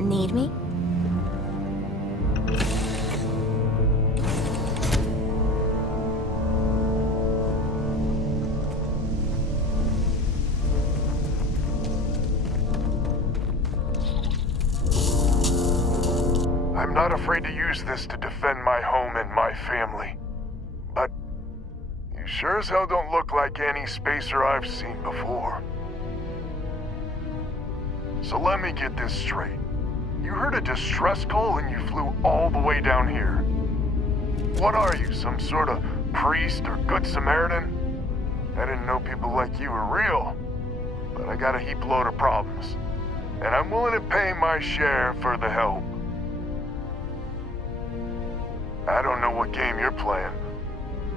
Need me? I'm not afraid to use this to defend my home and my family. But you sure as hell don't look like any spacer I've seen before. So let me get this straight. You heard a distress call and you flew all the way down here. What are you, some sort of priest or good Samaritan? I didn't know people like you were real, but I got a heap load of problems. And I'm willing to pay my share for the help. I don't know what game you're playing,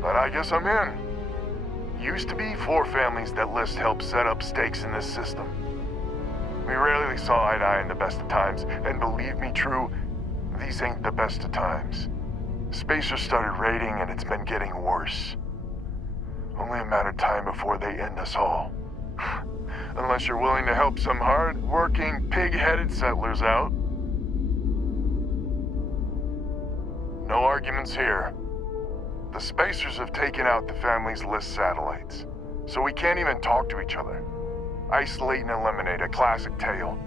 but I guess I'm in. Used to be 4 families that List helped set up stakes in this system. We rarely saw eye to eye in the best of times, and believe me, True, these ain't the best of times. Spacers started raiding, and it's been getting worse. Only a matter of time before they end us all. Unless you're willing to help some hard-working, pig-headed settlers out. No arguments here. The Spacers have taken out the family's List satellites, so we can't even talk to each other. Isolate and eliminate, a classic tale.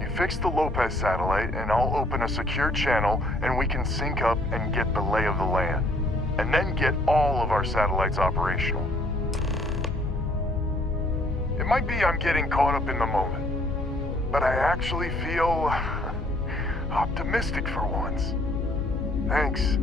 You fix the Lopez satellite, and I'll open a secure channel, and we can sync up and get the lay of the land. And then get all of our satellites operational. It might be I'm getting caught up in the moment, but I actually feel optimistic for once. Thanks.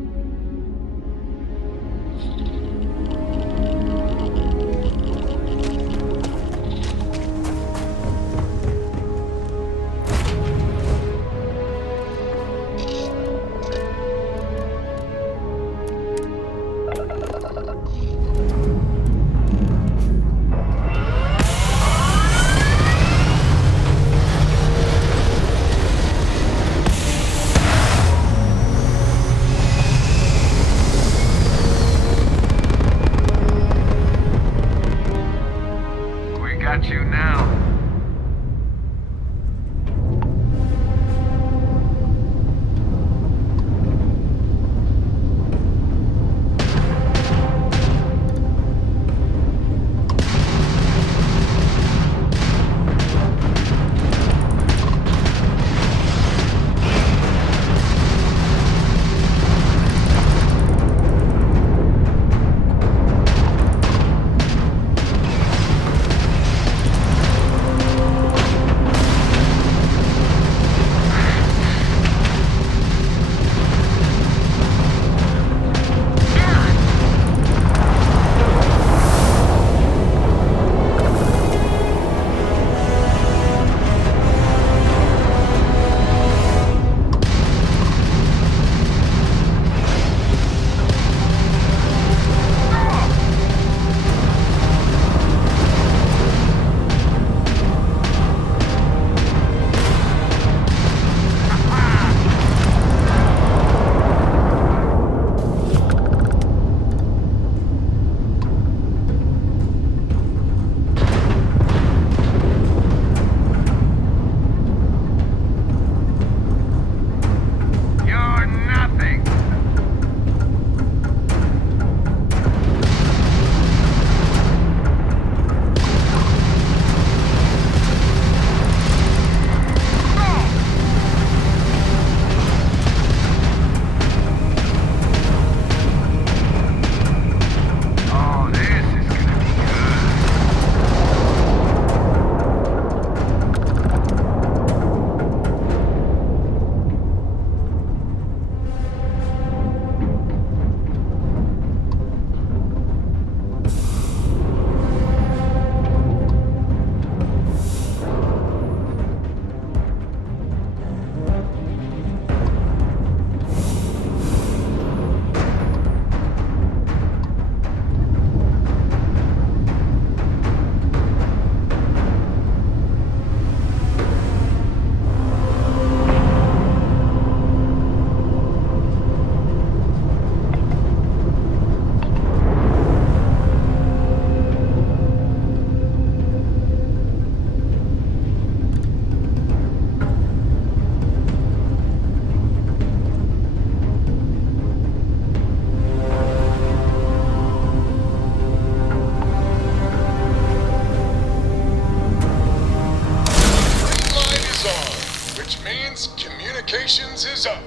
Which means communications is up.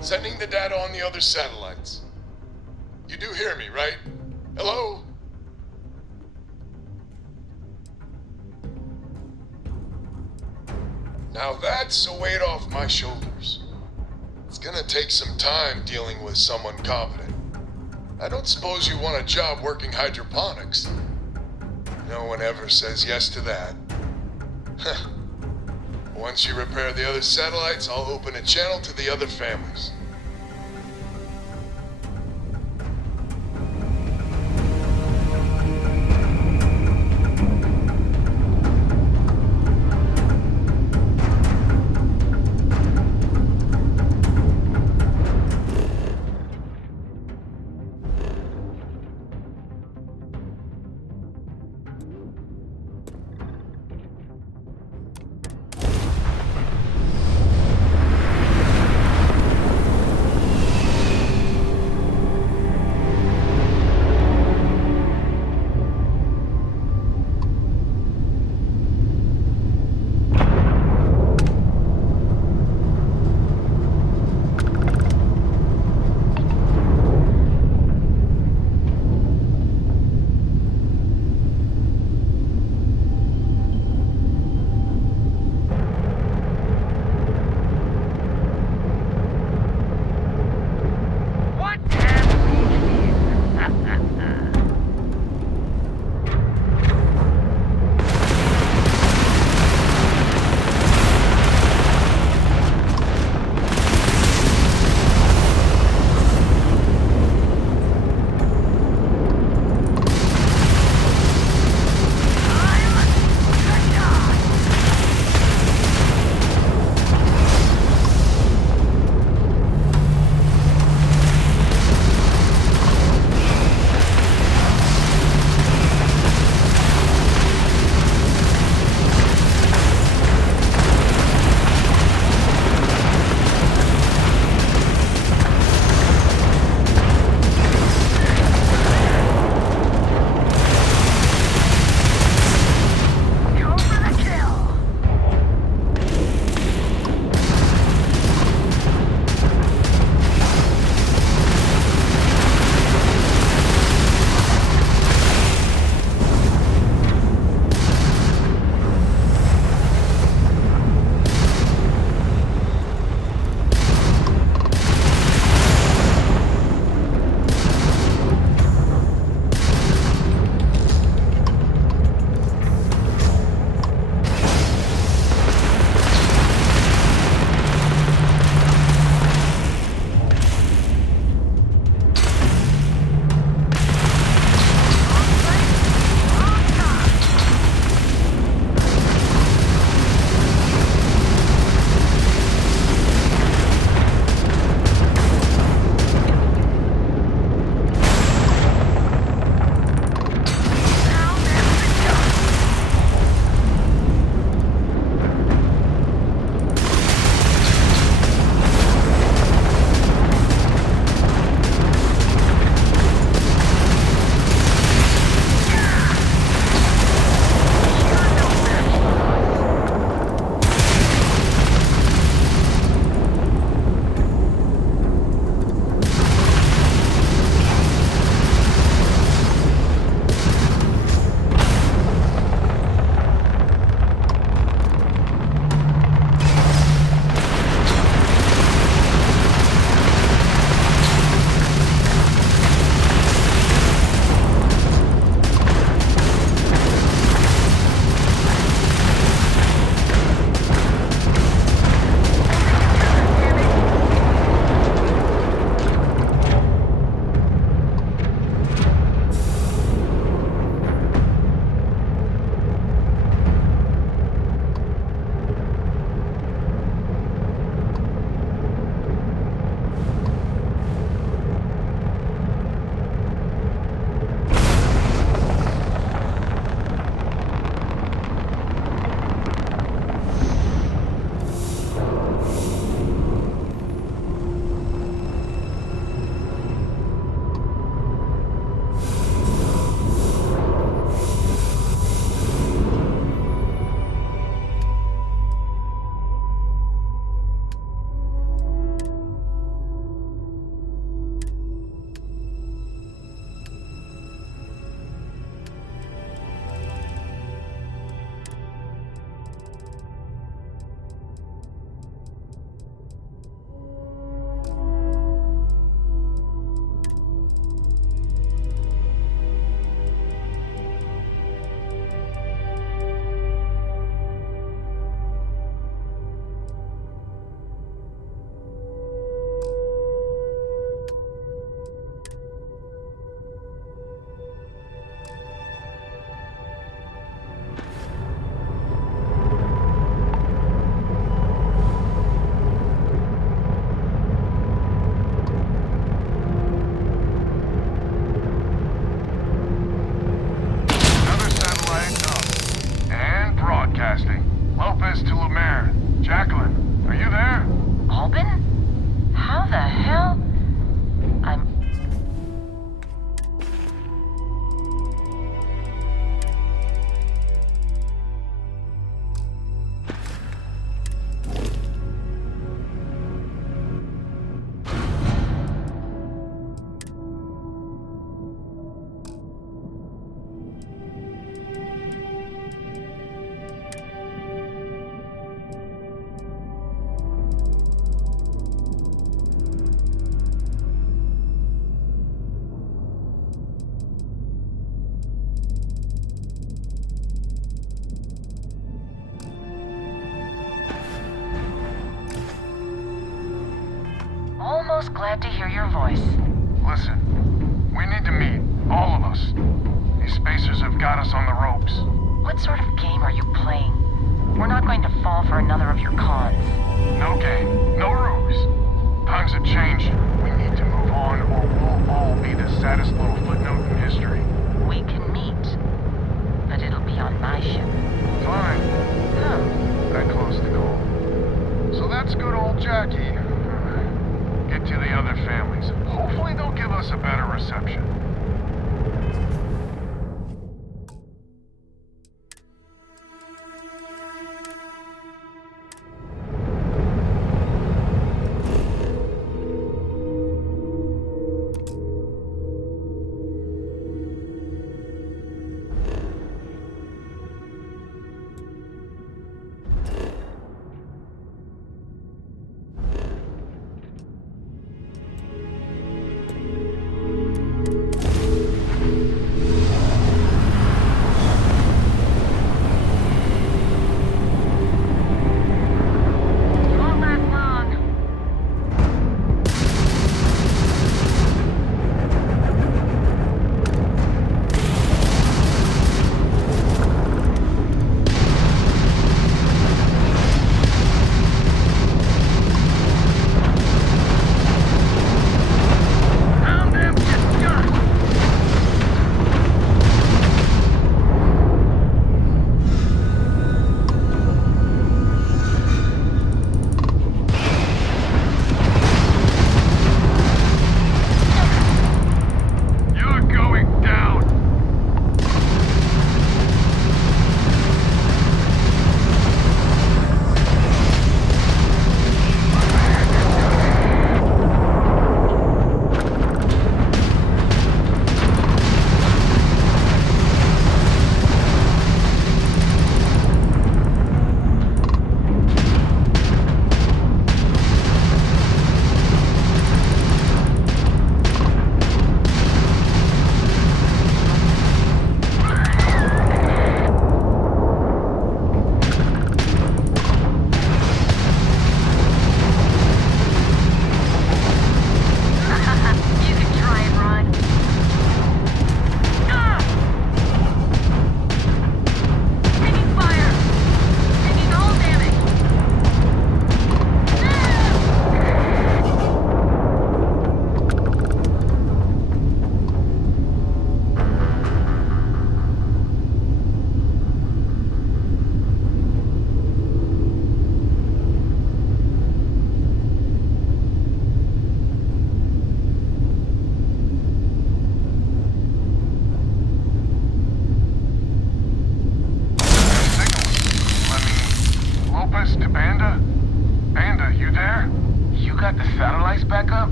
Sending the data on the other satellites. You do hear me, right? Hello? Now that's a weight off my shoulders. It's gonna take some time dealing with someone competent. I don't suppose you want a job working hydroponics. No one ever says yes to that. Once you repair the other satellites, I'll open a channel to the other families. Almost glad to hear your voice. Listen, we need to meet, all of us. These spacers have got us on the ropes. What sort of game are you playing? We're not going to fall for another of your cons. No game, no ruse. Times have changed. We need to move on or we'll all be the saddest little footnote in history. We can meet, but it'll be on my ship. Fine. Huh. I closed the call. So that's good old Jackie. Get to the other families. Hopefully they'll give us a better reception.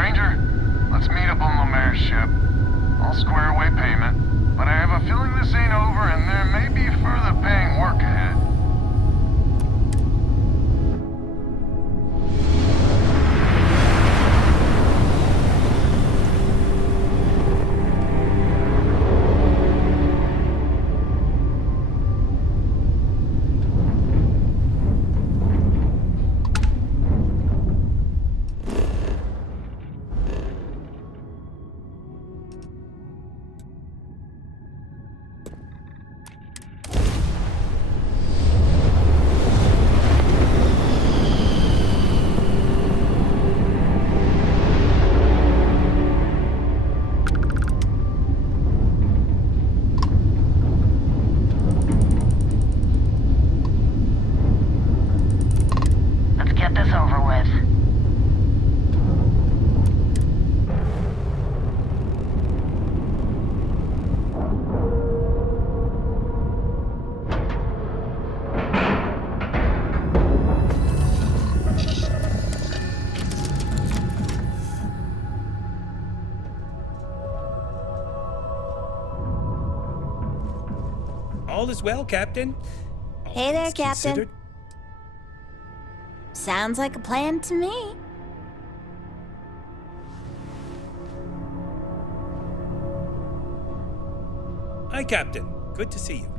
Stranger, let's meet up on Lemaire's ship. I'll square away payment, but I have a feeling this ain't over and there may be further paying work ahead. Let's get this over with. All is well, Captain. All Hey there, things Captain. considered. Sounds like a plan to me. Hi, Captain. Good to see you.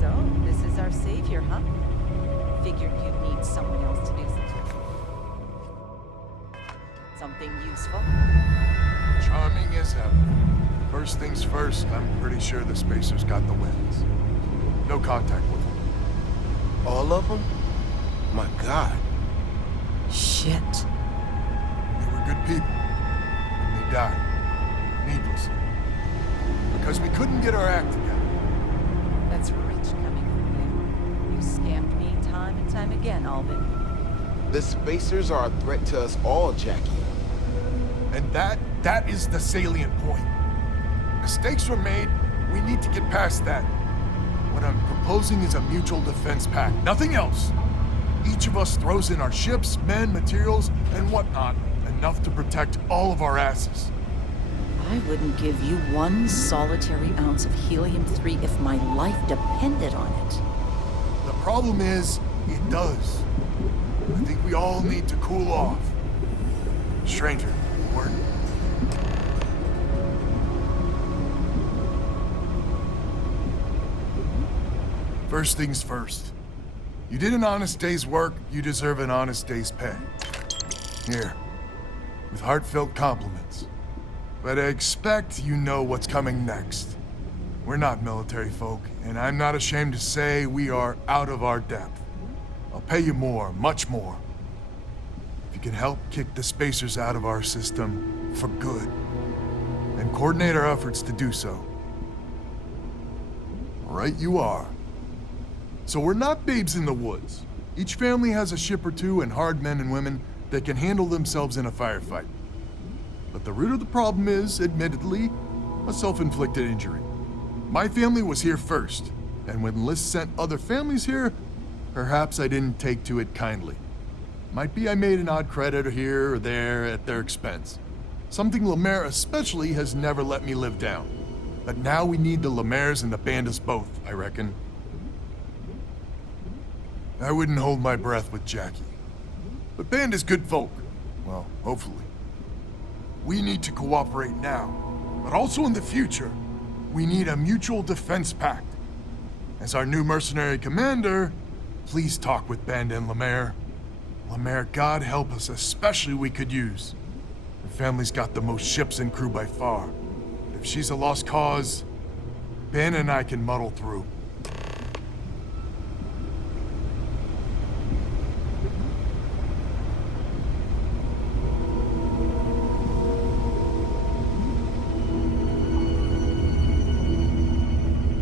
So, this is our savior, huh? Figured you'd need someone else to do something useful. Charming as ever. First things first, I'm pretty sure the Spacers got the wins. No contact with them. All of them? My God. Shit. They were good people. And they died. Needlessly. Because we couldn't get our act together. That's rich coming from you. You scammed me time and time again, Alvin. The Spacers are a threat to us all, Jackie. And that is the salient point. Mistakes were made, we need to get past that. What I'm proposing is a mutual defense pact, nothing else. Each of us throws in our ships, men, materials, and whatnot, enough to protect all of our asses. I wouldn't give you one solitary ounce of helium-3 if my life depended on it. The problem is, it does. I think we all need to cool off. Stranger, word. First things first. You did an honest day's work, you deserve an honest day's pay. Here, with heartfelt compliments. But I expect you know what's coming next. We're not military folk, and I'm not ashamed to say we are out of our depth. I'll pay you more, much more. If you can help kick the Spacers out of our system for good, and coordinate our efforts to do so. Right you are. So we're not babes in the woods. Each family has a ship or two and hard men and women that can handle themselves in a firefight. But the root of the problem is, admittedly, a self-inflicted injury. My family was here first, and when Liz sent other families here, perhaps I didn't take to it kindly. Might be I made an odd credit here or there at their expense. Something Lemaire especially has never let me live down. But now we need the Lemaires and the Bandas both, I reckon. I wouldn't hold my breath with Jackie. But Banda's good folk. Well, hopefully. We need to cooperate now, but also in the future. We need a mutual defense pact. As our new mercenary commander, please talk with Banda and Lemaire. Lemaire, God help us, especially we could use. Her family's got the most ships and crew by far. If she's a lost cause, Banda and I can muddle through.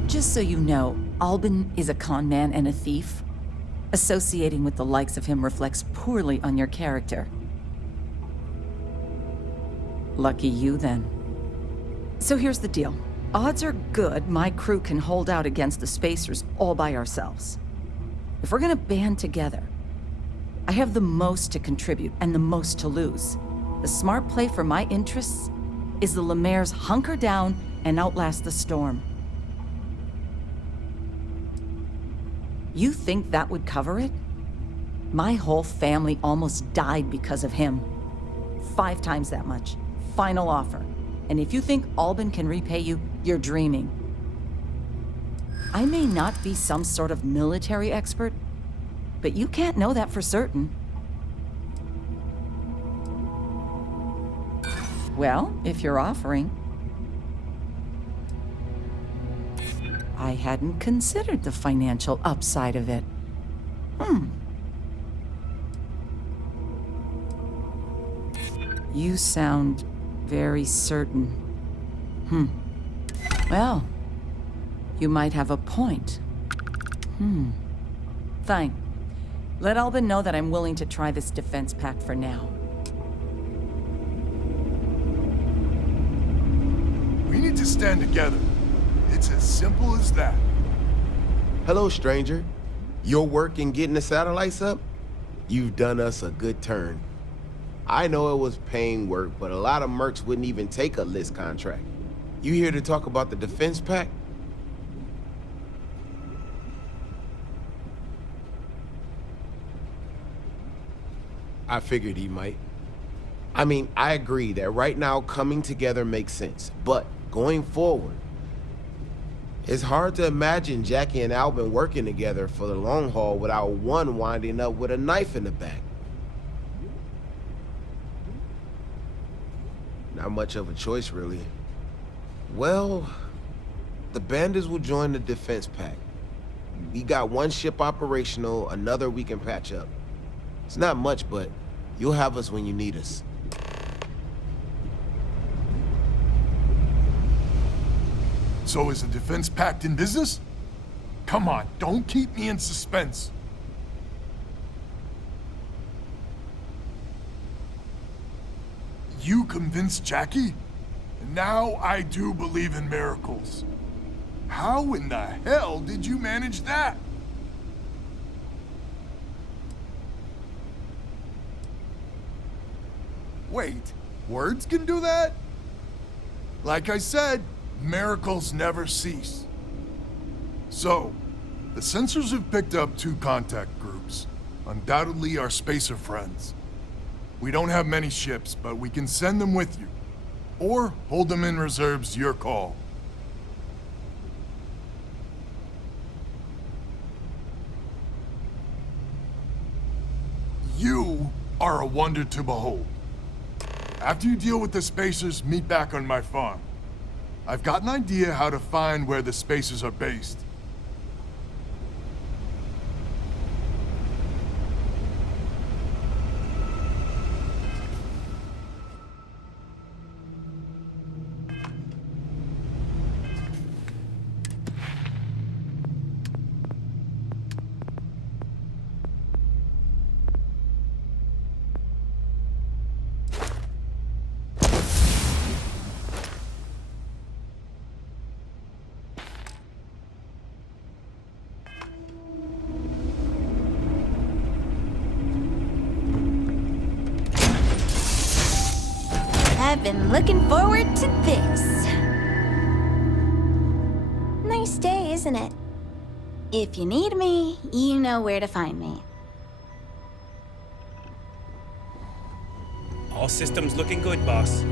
Just so you know, Albin is a con man and a thief. Associating with the likes of him reflects poorly on your character. Lucky you, then. So here's the deal. Odds are good my crew can hold out against the Spacers all by ourselves. If we're gonna band together, I have the most to contribute and the most to lose. The smart play for my interests is the Lemaire's hunker down and outlast the storm. You think that would cover it? My whole family almost died because of him. 5 times that much. Final offer. And if you think Albin can repay you, you're dreaming. I may not be some sort of military expert, but you can't know that for certain. Well, if you're offering. I hadn't considered the financial upside of it. You sound very certain. Well, you might have a point. Fine. Let Albin know that I'm willing to try this defense pact for now. We need to stand together. It's as simple as that. Hello, stranger. Your work in getting the satellites up? You've done us a good turn. I know it was paying work, but a lot of mercs wouldn't even take a list contract. You here to talk about the defense pact? I figured he might. I mean, I agree that right now coming together makes sense, but going forward, it's hard to imagine Jackie and Albin working together for the long haul without one winding up with a knife in the back. Not much of a choice, really. Well, the bandits will join the defense pact. We got one ship operational, another we can patch up. It's not much, but you'll have us when you need us. So is the defense pact in business? Come on, don't keep me in suspense. You convinced Jackie? Now I do believe in miracles. How in the hell did you manage that? Wait, words can do that? Like I said, miracles never cease. So, the sensors have picked up 2 contact groups. Undoubtedly our spacer friends. We don't have many ships, but we can send them with you. Or hold them in reserves, your call. You are a wonder to behold. After you deal with the spacers, meet back on my farm. I've got an idea how to find where the spacers are based. I've been looking forward to this. Nice day, isn't it? If you need me, you know where to find me. All systems looking good, boss.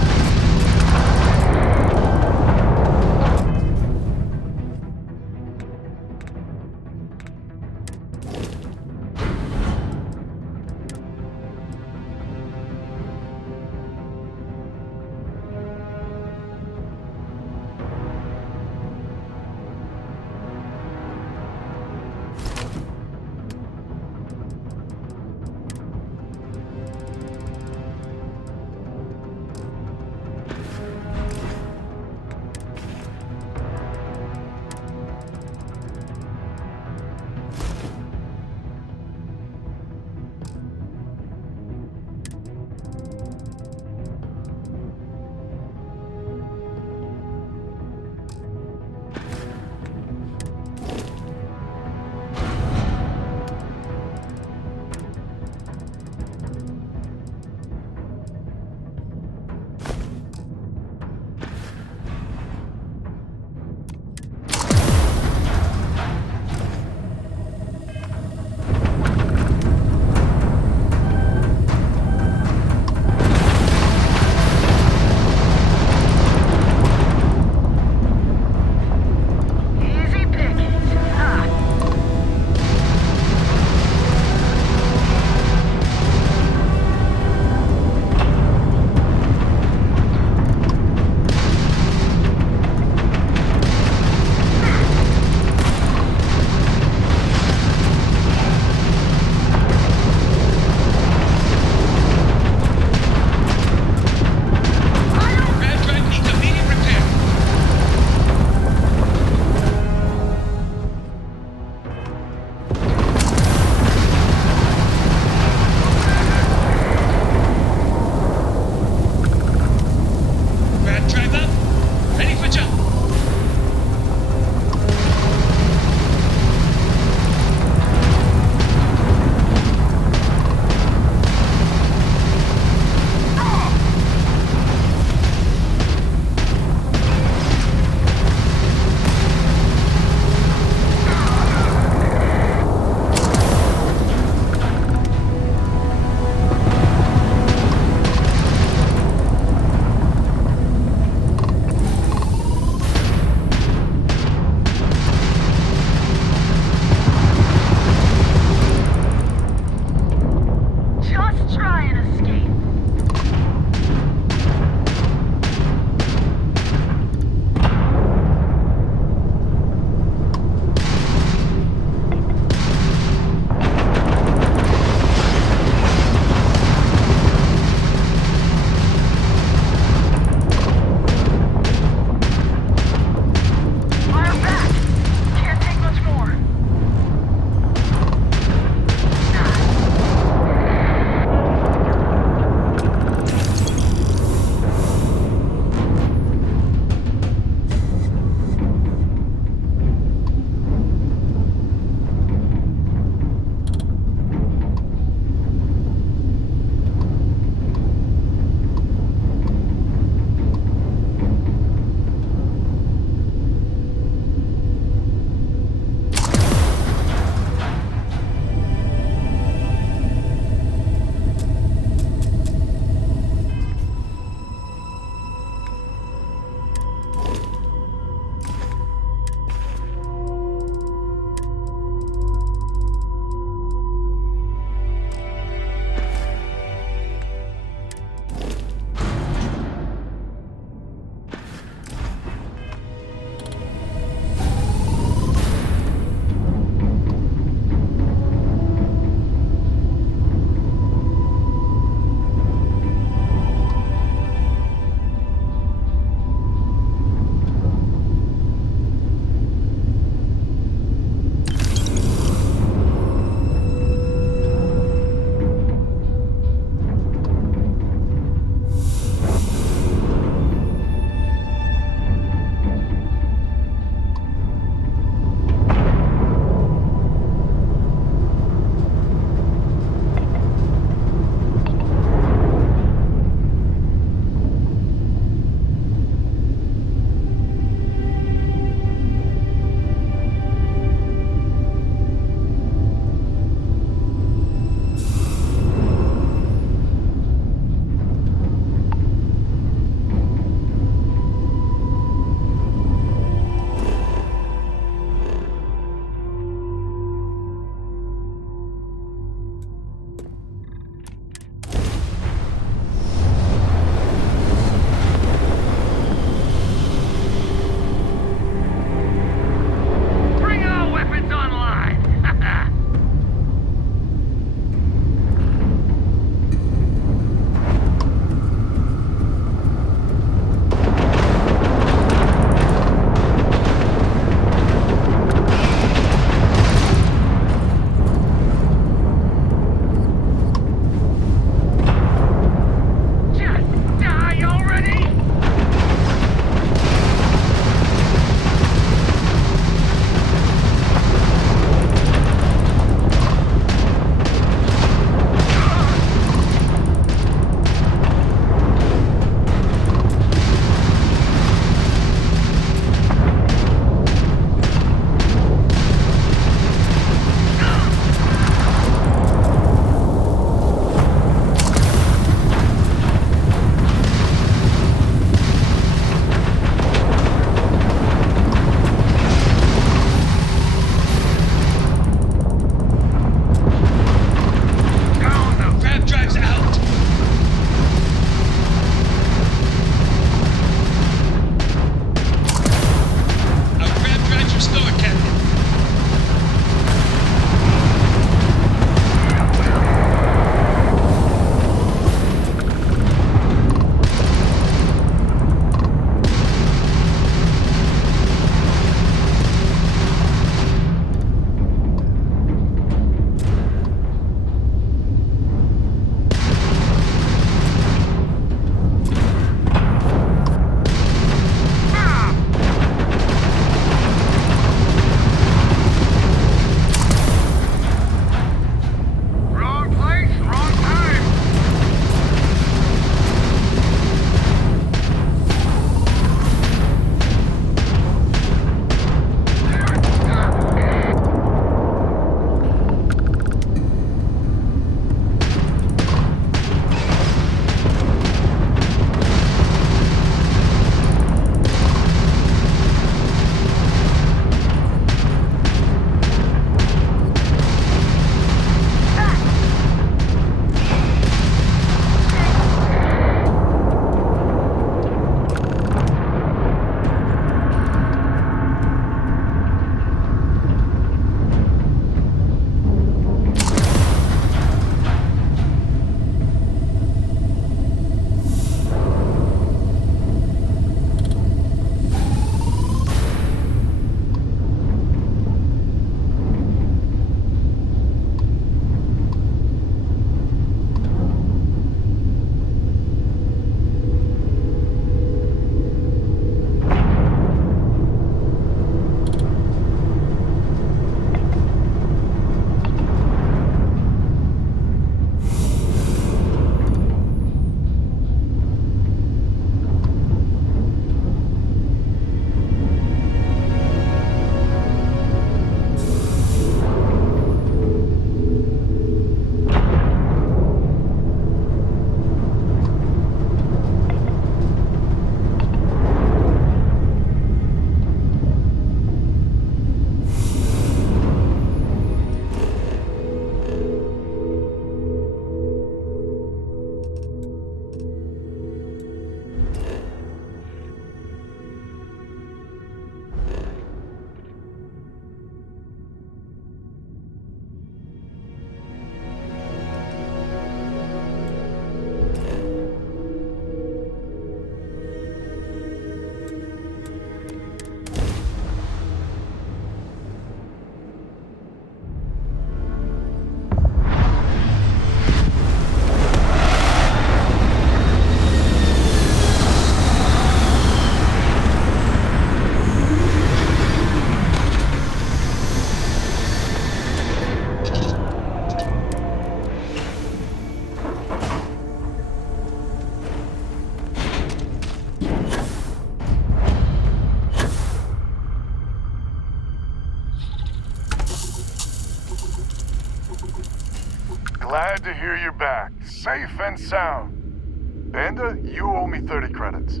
hear you're back, safe and sound. Banda, you owe me 30 credits.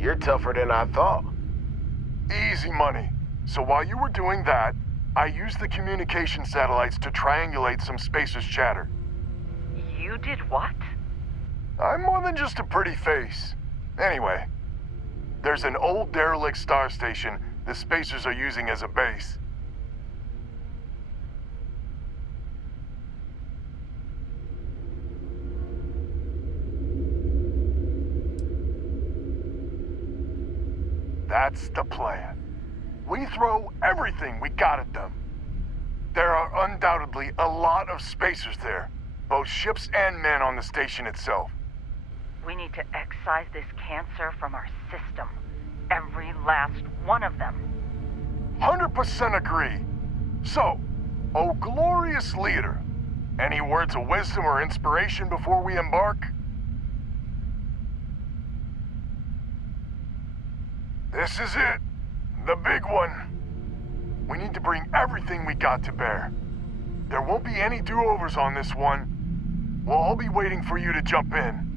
You're tougher than I thought. Easy money. So while you were doing that, I used the communication satellites to triangulate some Spacers chatter. You did what? I'm more than just a pretty face. Anyway, there's an old derelict star station the Spacers are using as a base. That's the plan. We throw everything we got at them. There are undoubtedly a lot of Spacers there, both ships and men on the station itself. We need to excise this cancer from our system. Every last one of them. 100% agree. So, oh glorious leader, any words of wisdom or inspiration before we embark? This is it. The big one. We need to bring everything we got to bear. There won't be any do-overs on this one. We'll all be waiting for you to jump in.